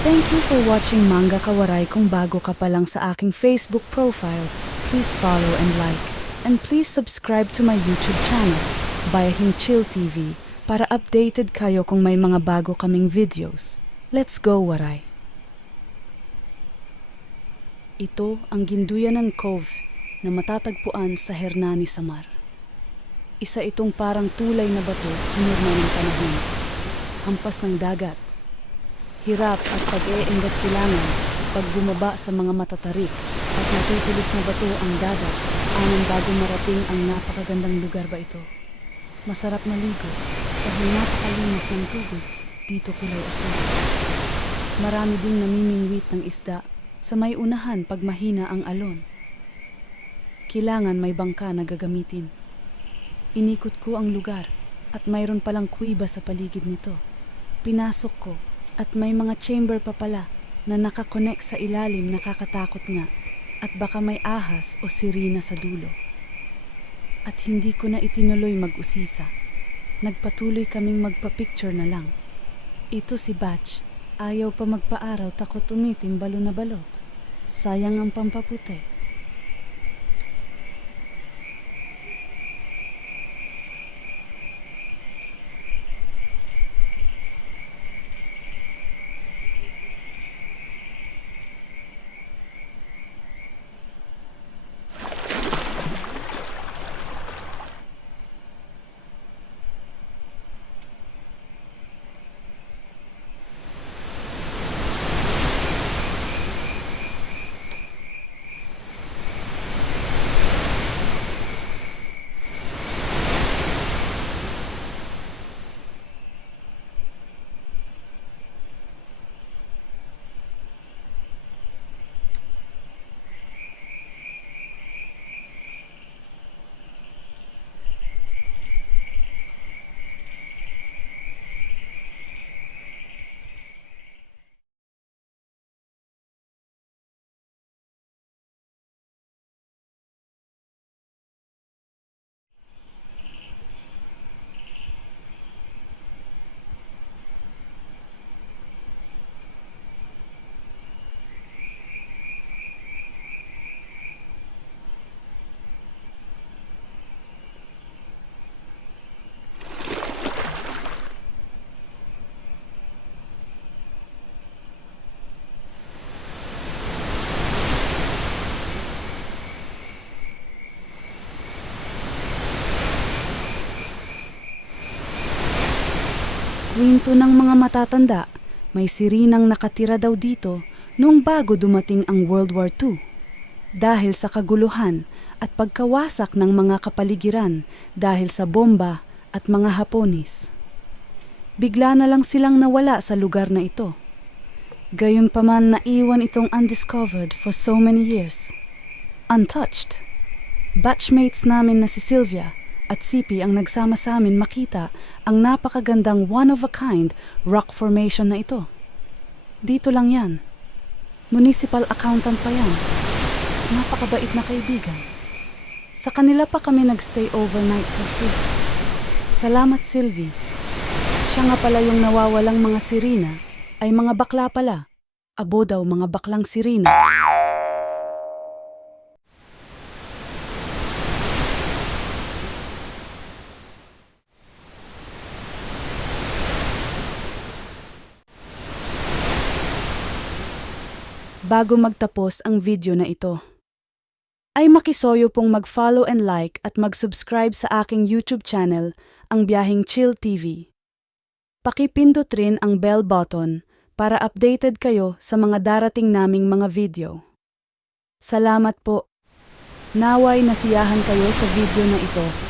Thank you for watching Manga Kawaray. Kung bago ka pa lang sa aking Facebook profile, please follow and like. And please subscribe to my YouTube channel, Bayahin Chill TV, para updated kayo kung may mga bago kaming videos. Let's go, Waray! Ito ang Ginduyanan Cove na matatagpuan sa Hernani, Samar. Isa itong parang tulay na bato hinirma ng panahon, hampas ng dagat, hirap at pag-iingat kailangan pag bumaba sa mga matatarik at natutulis na bato ang dagat, anong bago marating ang napakagandang lugar ba ito. Masarap maligo dahil napakalinis ng tubig, dito kulay asul. Marami ding namimingwit ng isda sa may unahan pag mahina ang alon. Kailangan may bangka na gagamitin. Inikot ko ang lugar at mayroon palang kuiba sa paligid nito. Pinasok ko at may mga chamber pa pala na nakakonek sa ilalim, nakakatakot nga, at baka may ahas o sirena sa dulo. At hindi ko na itinuloy mag-usisa. Nagpatuloy kaming magpa-picture na lang. Ito si Batch, ayaw pa magpaaraw, takot umitim balo na balot. Sayang ang pampaputi. Kwento ng mga matatanda, may sirinang nakatira daw dito noong bago dumating ang World War II. Dahil sa kaguluhan at pagkawasak ng mga kapaligiran dahil sa bomba at mga Haponis. Bigla na lang silang nawala sa lugar na ito. Gayunpaman naiwan itong undiscovered for so many years. Untouched. Batchmates namin na si Sylvia at Sipi ang nagsama sa amin makita ang napakagandang one-of-a-kind rock formation na ito. Dito lang yan. Municipal accountant pa yan. Napakabait na kaibigan. Sa kanila pa kami nagstay overnight for free. Salamat, Sylvie. Siya nga pala yung nawawalang mga sirena ay mga bakla pala. Abo daw mga baklang sirena. Bago magtapos ang video na ito, ay makisoyo pong mag-follow and like at mag-subscribe sa aking YouTube channel, ang Biyahing Chill TV. Pakipindot rin ang bell button para updated kayo sa mga darating naming mga video. Salamat po. Naway nasiyahan kayo sa video na ito.